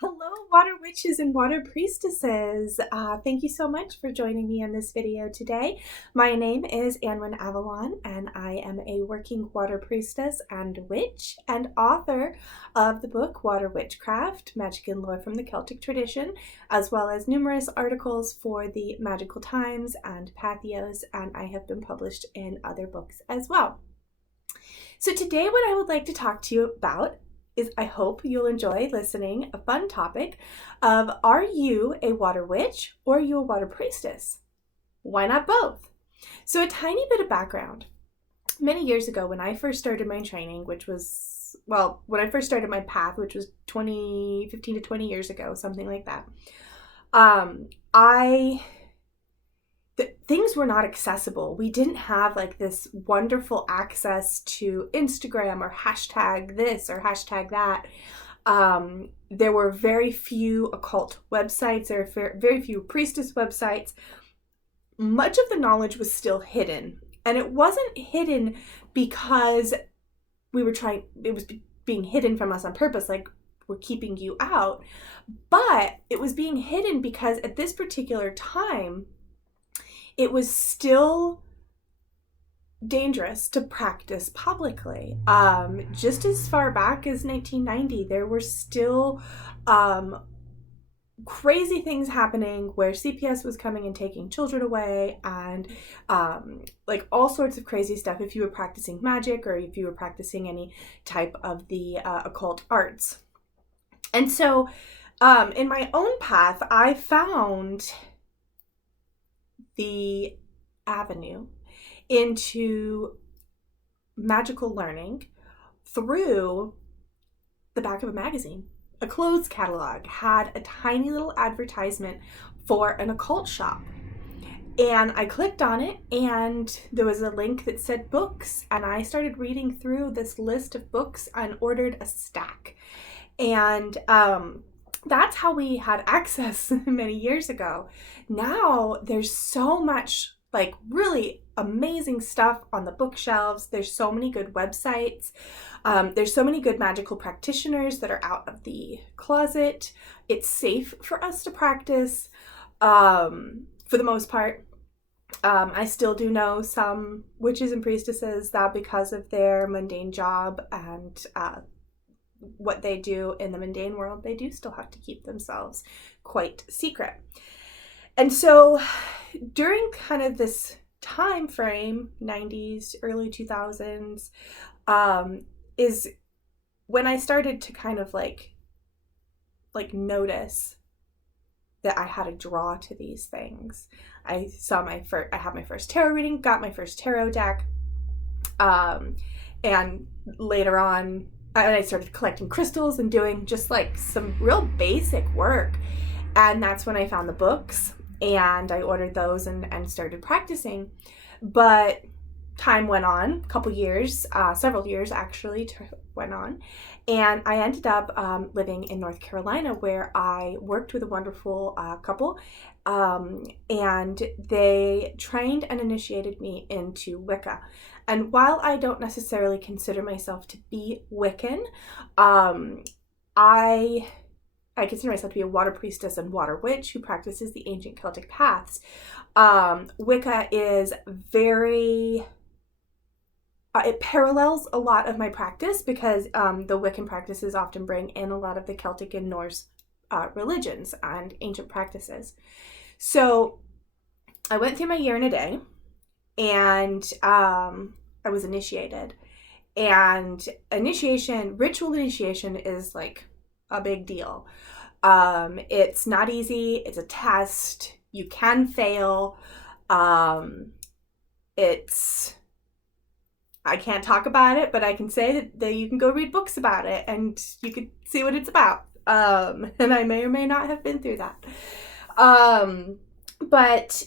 Hello, Water Witches and Water Priestesses. Thank you so much for joining me in this video today. My name is Annwyn Avalon, and I am a working Water Priestess and Witch and author of the book Water Witchcraft, Magic and Lore from the Celtic Tradition, as well as numerous articles for the Magical Times and Patheos, and I have been published in other books as well. So today what I would like to talk to you about is I hope you'll enjoy listening a fun topic of, are you a water witch or are you a water priestess? Why not both? So a tiny bit of background. Many years ago when I first started my training, when I first started my path, which was 15 to 20 years ago, something like that, things were not accessible. We didn't have like this wonderful access to Instagram or hashtag this or hashtag that. There were very few occult websites. There were very few priestess websites. Much of the knowledge was still hidden. And it wasn't hidden because it was being hidden from us on purpose, like we're keeping you out. But it was being hidden because at this particular time, it was still dangerous to practice publicly. Just as far back as 1990, there were still crazy things happening where CPS was coming and taking children away, and like all sorts of crazy stuff if you were practicing magic or if you were practicing any type of the occult arts. And so in my own path, I found the avenue into magical learning through the back of a magazine. A clothes catalog had a tiny little advertisement for an occult shop. And I clicked on it and there was a link that said books. And I started reading through this list of books and ordered a stack. And that's how we had access many years ago. Now there's so much like really amazing stuff on the bookshelves. There's so many good websites. There's so many good magical practitioners that are out of the closet. It's safe for us to practice for the most part. I still do know some witches and priestesses that because of their mundane job and what they do in the mundane world, they do still have to keep themselves quite secret. And so during kind of this time frame, 90s, early 2000s, is when I started to kind of like notice that I had a draw to these things. I had my first tarot reading, got my first tarot deck, and later on, I started collecting crystals and doing just like some real basic work. And that's when I found the books and I ordered those and started practicing. But time went on, several years actually went on. And I ended up living in North Carolina where I worked with a wonderful couple. And they trained and initiated me into Wicca. And while I don't necessarily consider myself to be Wiccan, I consider myself to be a water priestess and water witch who practices the ancient Celtic paths. Wicca is it parallels a lot of my practice because the Wiccan practices often bring in a lot of the Celtic and Norse religions and ancient practices. So I went through my year and a day, and I was initiated. And ritual initiation is like a big deal. It's not easy. It's a test. You can fail. I can't talk about it, but I can say that you can go read books about it and you can see what it's about. And I may or may not have been through that. But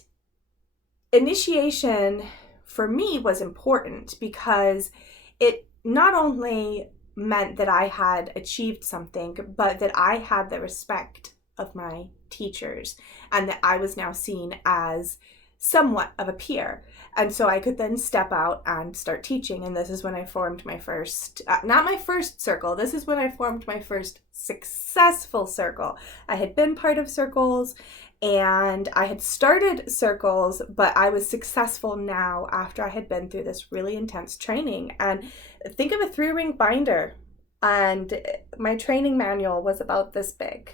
initiation for me was important because it not only meant that I had achieved something, but that I had the respect of my teachers and that I was now seen as somewhat of a peer. And so I could then step out and start teaching. And this is when I formed my first, not my first circle, this is when I formed my first successful circle. I had been part of circles and I had started circles, but I was successful now after I had been through this really intense training. And think of a 3-ring binder. And my training manual was about this big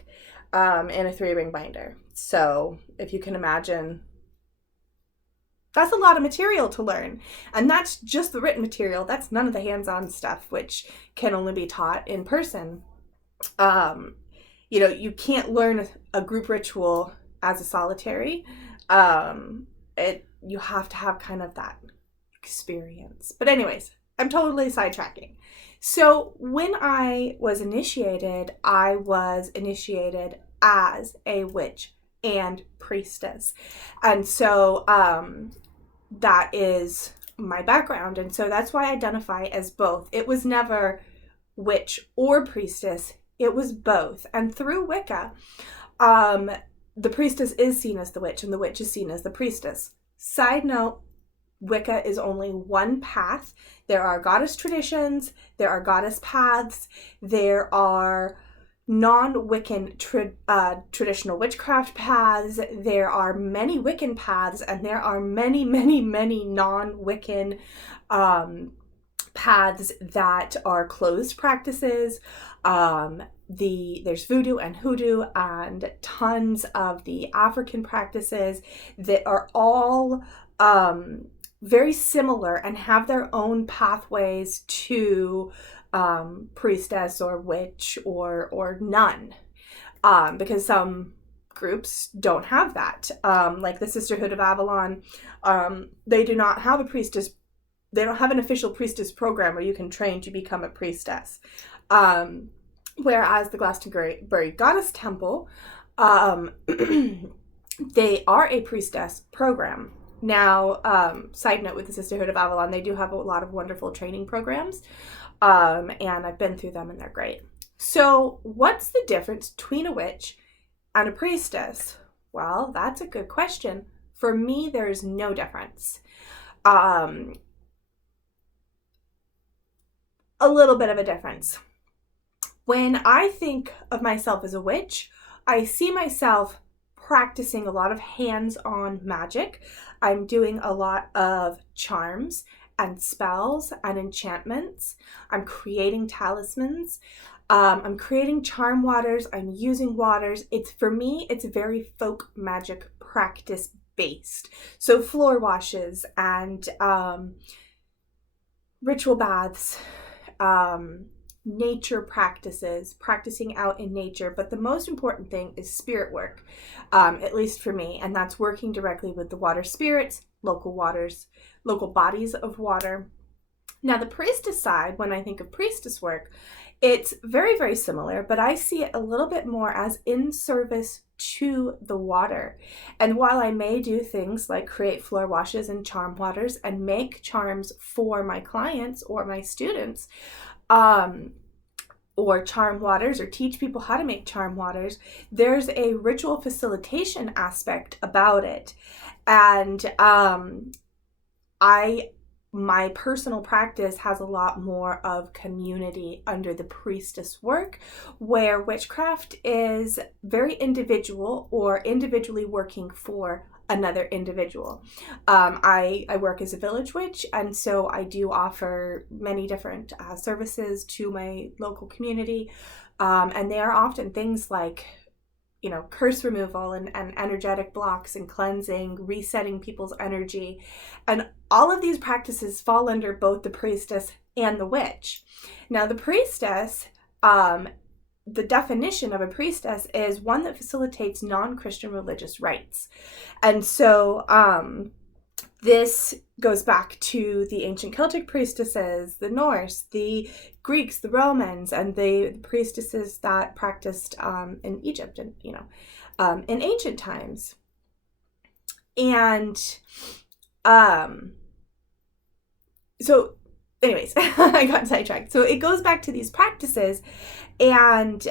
in a 3-ring binder. So if you can imagine, that's a lot of material to learn. And that's just the written material. That's none of the hands-on stuff, which can only be taught in person. You can't learn a group ritual as a solitary. You have to have kind of that experience. But anyways, I'm totally sidetracking. So when I was initiated as a witch and priestess. And so that is my background. And so that's why I identify as both. It was never witch or priestess. It was both. And through Wicca, the priestess is seen as the witch and the witch is seen as the priestess. Side note, Wicca is only one path. There are goddess traditions, there are goddess paths, there are non-Wiccan traditional witchcraft paths, there are many Wiccan paths, and there are many, many, many non-Wiccan paths that are closed practices. There's voodoo and hoodoo and tons of the African practices that are all very similar and have their own pathways to priestess or witch or nun, because some groups don't have that, like the Sisterhood of Avalon. They do not have a priestess. They don't have an official priestess program where you can train to become a priestess, whereas the Glastonbury Goddess Temple, they are a priestess program. Now, side note with the Sisterhood of Avalon, they do have a lot of wonderful training programs, and I've been through them and they're great. So what's the difference between a witch and a priestess? Well, that's a good question. For me, there's no difference. A little bit of a difference. When I think of myself as a witch, I see myself practicing a lot of hands-on magic. I'm doing a lot of charms and spells and enchantments. I'm creating talismans. I'm creating charm waters. I'm using waters. For me, it's very folk magic practice based. So floor washes and ritual baths, nature practices, practicing out in nature. But the most important thing is spirit work, at least for me. And that's working directly with the water spirits, local bodies of water. Now, the priestess side, when I think of priestess work, it's very, very similar, but I see it a little bit more as in service to the water. And while I may do things like create floor washes and charm waters and make charms for my clients or my students, or charm waters, or teach people how to make charm waters, there's a ritual facilitation aspect about it. And my personal practice has a lot more of community under the priestess work, where witchcraft is very individual or individually working for another individual. I work as a village witch, and so I do offer many different services to my local community, and they are often things like, curse removal and energetic blocks and cleansing, resetting people's energy. And all of these practices fall under both the priestess and the witch. Now, the priestess, the definition of a priestess is one that facilitates non-Christian religious rites. And so this goes back to the ancient Celtic priestesses, the Norse, the Greeks, the Romans, and the priestesses that practiced in Egypt and, in ancient times. And so anyways, I got sidetracked. So it goes back to these practices and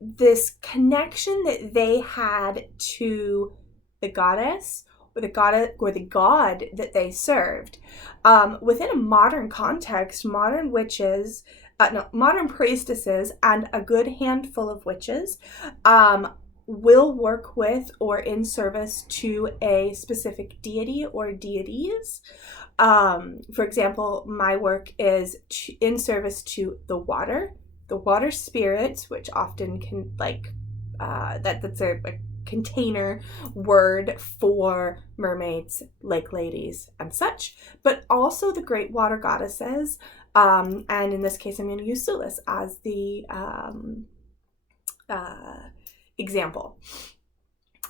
this connection that they had to the goddess the god or the god that they served. Within a modern context, modern witches, modern priestesses, and a good handful of witches will work with or in service to a specific deity or deities. For example, my work is in service to the water spirits, which often can that's a container word for mermaids, lake ladies, and such, but also the great water goddesses. And in this case, I'm going to use Sulis as the example.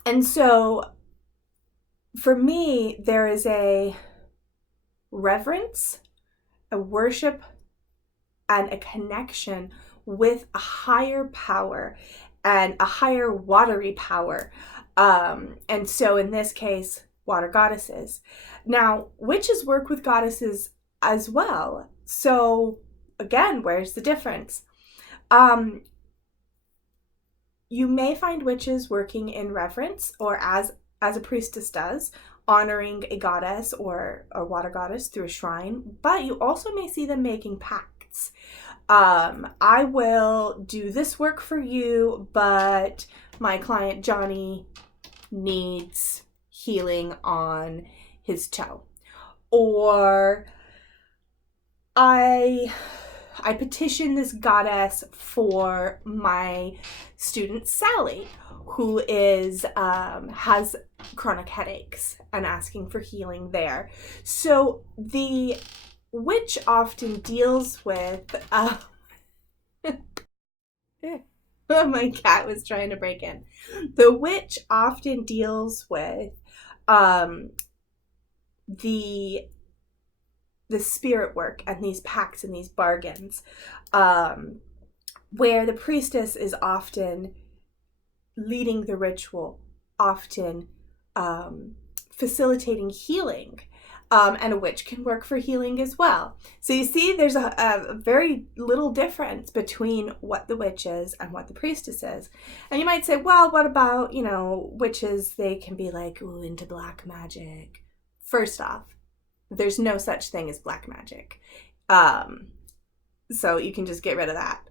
And so for me, there is a reverence, a worship, and a connection with a higher power and a higher watery power. And so in this case, water goddesses. Now, witches work with goddesses as well. So again, where's the difference? You may find witches working in reverence or as a priestess does, honoring a goddess or a water goddess through a shrine, but you also may see them making pacts. I will do this work for you, but my client Johnny needs healing on his toe. Or I petition this goddess for my student Sally, who is has chronic headaches, and asking for healing there. So the witch often deals with my cat was trying to break in. The witch often deals with the spirit work and these pacts and these bargains, where the priestess is often leading the ritual, often facilitating healing, and a witch can work for healing as well. So you see, there's a very little difference between what the witch is and what the priestess is. And you might say, well, what about, witches? They can be like, ooh, into black magic. First off, there's no such thing as black magic. So you can just get rid of that.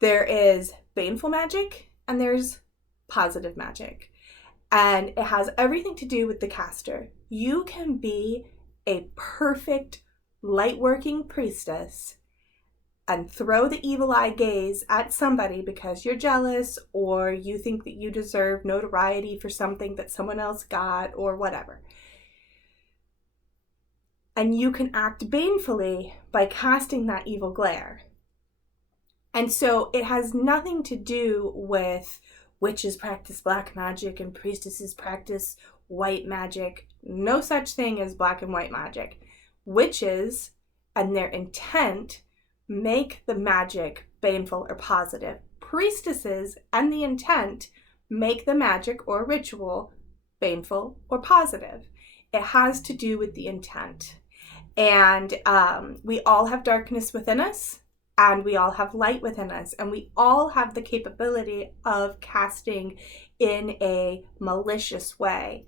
There is baneful magic and there's positive magic. And it has everything to do with the caster. You can be a perfect light-working priestess and throw the evil eye gaze at somebody because you're jealous or you think that you deserve notoriety for something that someone else got or whatever. And you can act banefully by casting that evil glare. And so it has nothing to do with witches practice black magic and priestesses practice white magic. No such thing as black and white magic. Witches and their intent make the magic baneful or positive. Priestesses and the intent make the magic or ritual baneful or positive. It has to do with the intent. And we all have darkness within us, and we all have light within us, and we all have the capability of casting in a malicious way.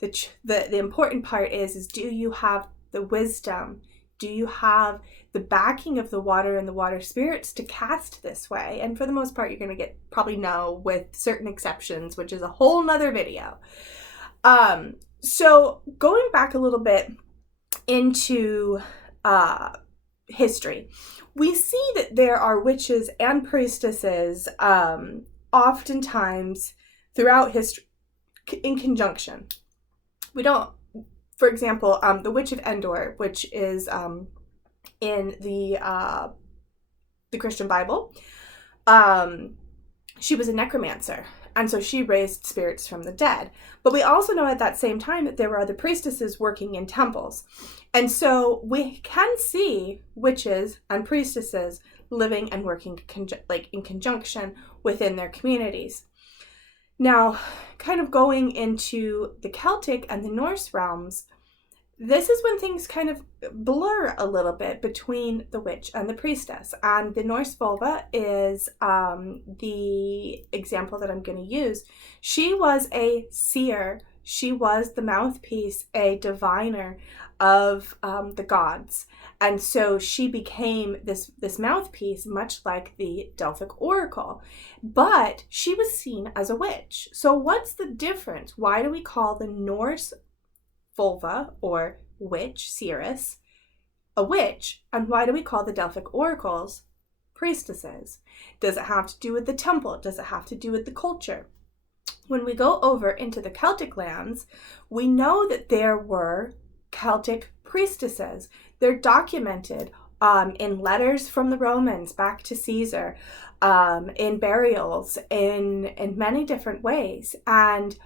The important part is do you have the wisdom? Do you have the backing of the water and the water spirits to cast this way? And for the most part, you're going to get probably no, with certain exceptions, which is a whole nother video. So going back a little bit into history, we see that there are witches and priestesses oftentimes throughout history in conjunction. We don't, for example, the Witch of Endor, which is in the Christian Bible, she was a necromancer. And so she raised spirits from the dead. But we also know at that same time that there were other priestesses working in temples. And so we can see witches and priestesses living and working in conjunction within their communities. Now, kind of going into the Celtic and the Norse realms, this is when things kind of blur a little bit between the witch and the priestess. And the Norse vulva is the example that I'm going to use. She was a seer. she was the mouthpiece, a diviner of the gods. And so she became this mouthpiece, much like the Delphic oracle. But she was seen as a witch. So what's the difference? Why do we call the Norse vulva, or witch, seeress, a witch? And why do we call the Delphic oracles priestesses? Does it have to do with the temple? Does it have to do with the culture? When we go over into the Celtic lands, we know that there were Celtic priestesses. They're documented in letters from the Romans back to Caesar, in burials, in many different ways. And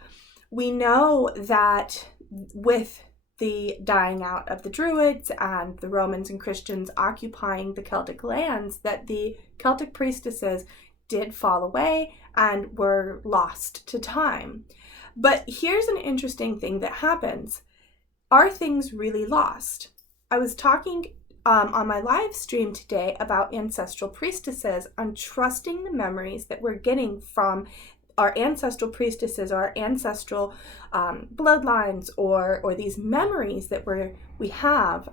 we know that with the dying out of the Druids and the Romans and Christians occupying the Celtic lands, that the Celtic priestesses did fall away and were lost to time. But here's an interesting thing that happens. Are things really lost? I was talking on my live stream today about ancestral priestesses and trusting the memories that we're getting from our ancestral priestesses, or our ancestral bloodlines, or these memories that we have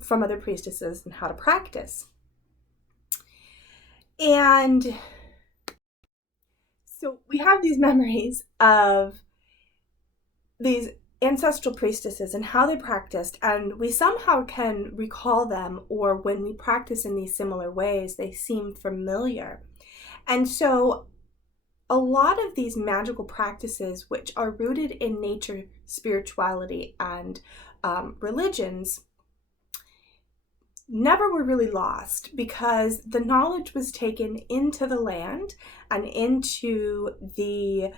from other priestesses, and how to practice. And so we have these memories of these ancestral priestesses and how they practiced, and we somehow can recall them, or when we practice in these similar ways, they seem familiar. And so a lot of these magical practices, which are rooted in nature, spirituality, and religions, never were really lost, because the knowledge was taken into the land and into the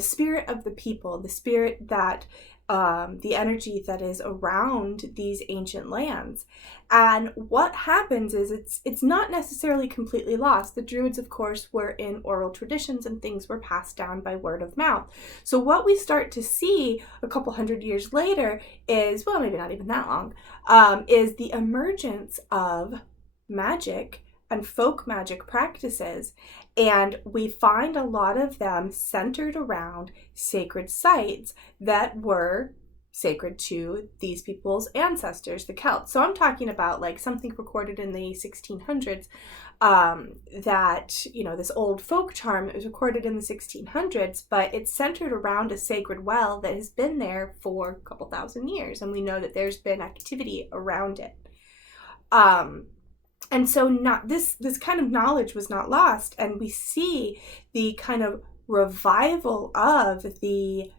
spirit of the people, the spirit that the energy that is around these ancient lands. And what happens is it's not necessarily completely lost. The Druids, of course, were in oral traditions, and things were passed down by word of mouth. So what we start to see a couple hundred years later is, well, maybe not even that long, is the emergence of magic and folk magic practices. And we find a lot of them centered around sacred sites that were sacred to these people's ancestors, the Celts. So I'm talking about like something recorded in the 1600s, that, you know, this old folk charm that was recorded in the 1600s, but it's centered around a sacred well that has been there for a couple thousand years. And we know that there's been activity around it. And so not this kind of knowledge was not lost, and we see the kind of revival of the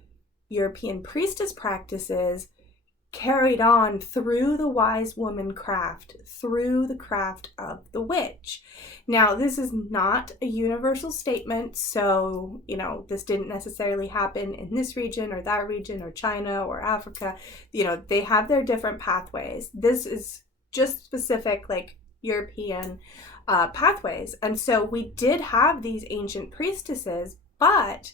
European priestess practices carried on through the wise woman craft, through the craft of the witch. Now, this is not a universal statement, so, you know, this didn't necessarily happen in this region or that region or China or Africa. You know, they have their different pathways. This is just specific, like, European pathways. And so we did have these ancient priestesses, but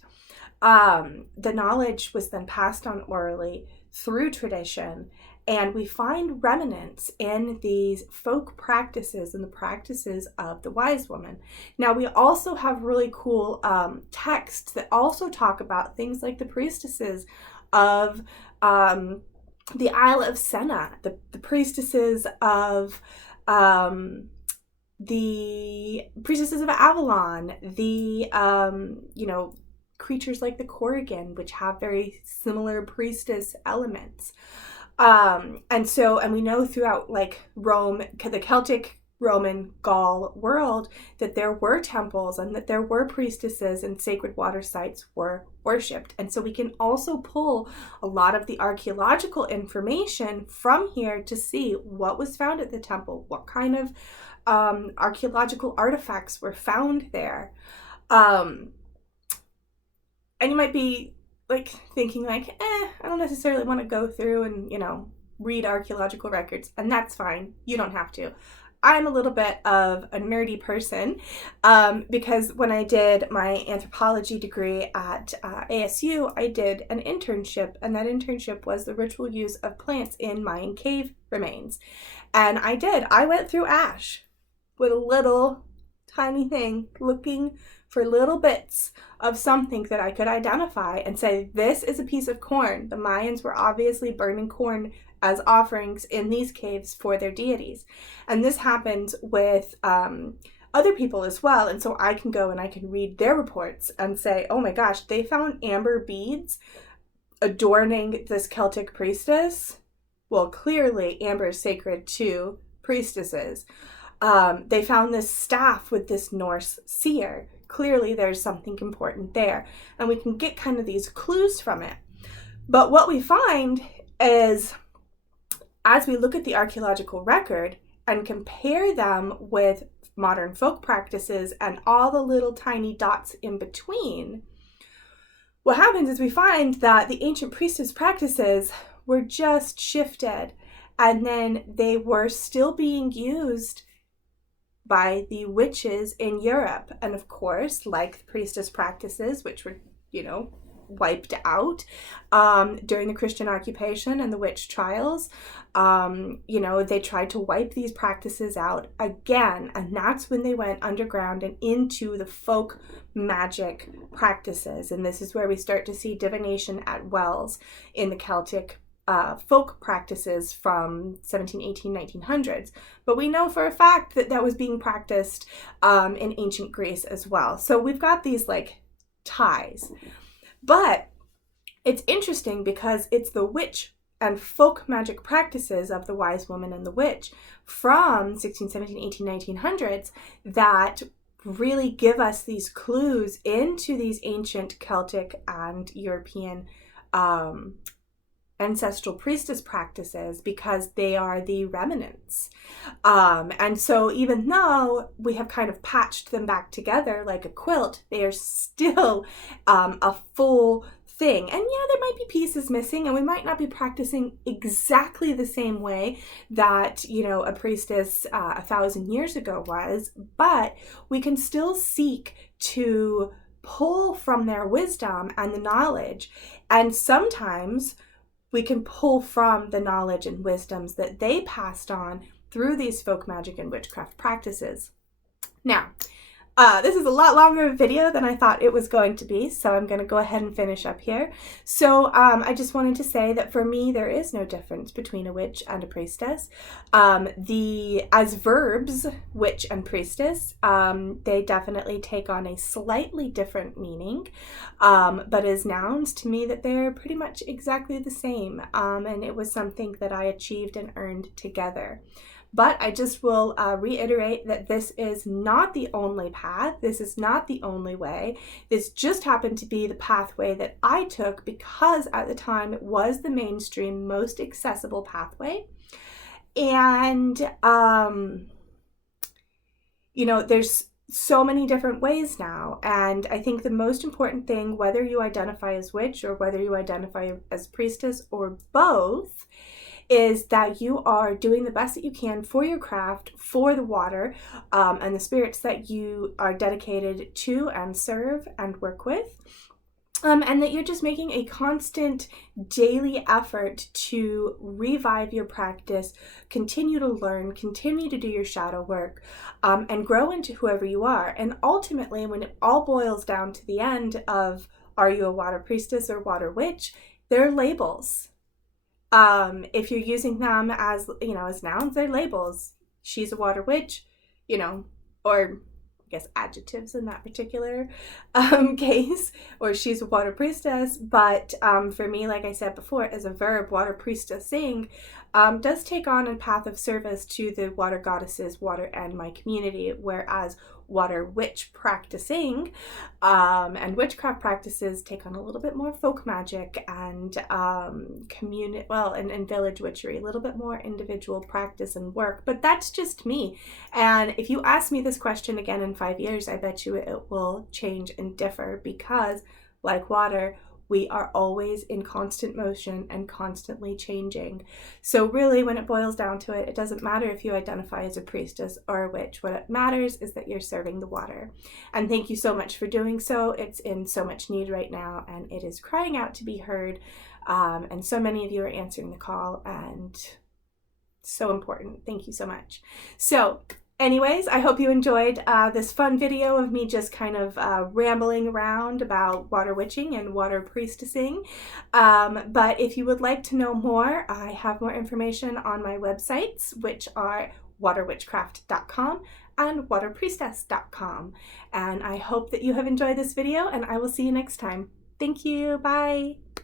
the knowledge was then passed on orally through tradition, and we find remnants in these folk practices and the practices of the wise woman. Now, we also have really cool texts that also talk about things like the priestesses of the Isle of Senna, the priestesses of the priestesses of Avalon, the you know, creatures like the Corrigan, which have very similar priestess elements. And we know throughout like Rome, the Celtic, Roman, Gaul world, that there were temples and that there were priestesses and sacred water sites were worshipped. And so we can also pull a lot of the archaeological information from here to see what was found at the temple, what kind of archaeological artifacts were found there. And you might be like thinking like, I don't necessarily want to go through and, you know, read archaeological records, and that's fine. You don't have to. I'm a little bit of a nerdy person because when I did my anthropology degree at ASU, I did an internship, and that internship was the ritual use of plants in Mayan cave remains. And I went through ash with a little tiny thing looking for little bits of something that I could identify and say, this is a piece of corn. The Mayans were obviously burning corn as offerings in these caves for their deities. And this happens with other people as well. And so I can go and I can read their reports and say, oh my gosh, they found amber beads adorning this Celtic priestess. Well, clearly amber is sacred to priestesses. They found this staff with this Norse seer. Clearly there's something important there. And we can get kind of these clues from it. But what we find is, as we look at the archaeological record and compare them with modern folk practices and all the little tiny dots in between, what happens is we find that the ancient priestess practices were just shifted, and then they were still being used by the witches in Europe. And of course, like the priestess practices, which were, wiped out during the Christian occupation and the witch trials, they tried to wipe these practices out again. And that's when they went underground and into the folk magic practices. And this is where we start to see divination at wells in the Celtic folk practices from 1718, 1900s. But we know for a fact that that was being practiced in ancient Greece as well. So we've got these ties. But it's interesting because it's the witch and folk magic practices of the wise woman and the witch from 16, 17, 18, 1900s that really give us these clues into these ancient Celtic and European ancestral priestess practices, because they are the remnants. And so even though we have kind of patched them back together like a quilt, they are still a full thing. And yeah, there might be pieces missing, and we might not be practicing exactly the same way that, a priestess 1,000 years ago was, but we can still seek to pull from their wisdom and the knowledge. And sometimes we can pull from the knowledge and wisdoms that they passed on through these folk magic and witchcraft practices. Now, this is a lot longer of a video than I thought it was going to be, so I'm going to go ahead and finish up here. So I just wanted to say that for me, there is no difference between a witch and a priestess. As verbs, witch and priestess, they definitely take on a slightly different meaning, but as nouns, to me, that they're pretty much exactly the same, and it was something that I achieved and earned together. But I just will reiterate that this is not the only path. This is not the only way. This just happened to be the pathway that I took because at the time it was the mainstream, most accessible pathway. And, there's so many different ways now. And I think the most important thing, whether you identify as witch or whether you identify as priestess or both, is that you are doing the best that you can for your craft, for the water, and the spirits that you are dedicated to and serve and work with. And that you're just making a constant daily effort to revive your practice, continue to learn, continue to do your shadow work, and grow into whoever you are. And ultimately, when it all boils down to the end of, are you a water priestess or water witch, they're labels. If you're using them as, as nouns, they're labels. She's a water witch, or I guess adjectives in that particular case, or she's a water priestess. But for me, like I said before, as a verb, water priestessing does take on a path of service to the water goddesses, water, and my community, whereas water witch practicing and witchcraft practices take on a little bit more folk magic and and village witchery, a little bit more individual practice and work. But that's just me. And if you ask me this question again in 5 years, I bet you it will change and differ, because like water, we are always in constant motion and constantly changing. So really, when it boils down to it, it doesn't matter if you identify as a priestess or a witch. What matters is that you're serving the water. And thank you so much for doing so. It's in so much need right now, and it is crying out to be heard. And so many of you are answering the call, and so important. Thank you so much. So Anyways, I hope you enjoyed this fun video of me just kind of rambling around about water witching and water priestessing. But if you would like to know more, I have more information on my websites, which are waterwitchcraft.com and waterpriestess.com. And I hope that you have enjoyed this video, and I will see you next time. Thank you. Bye.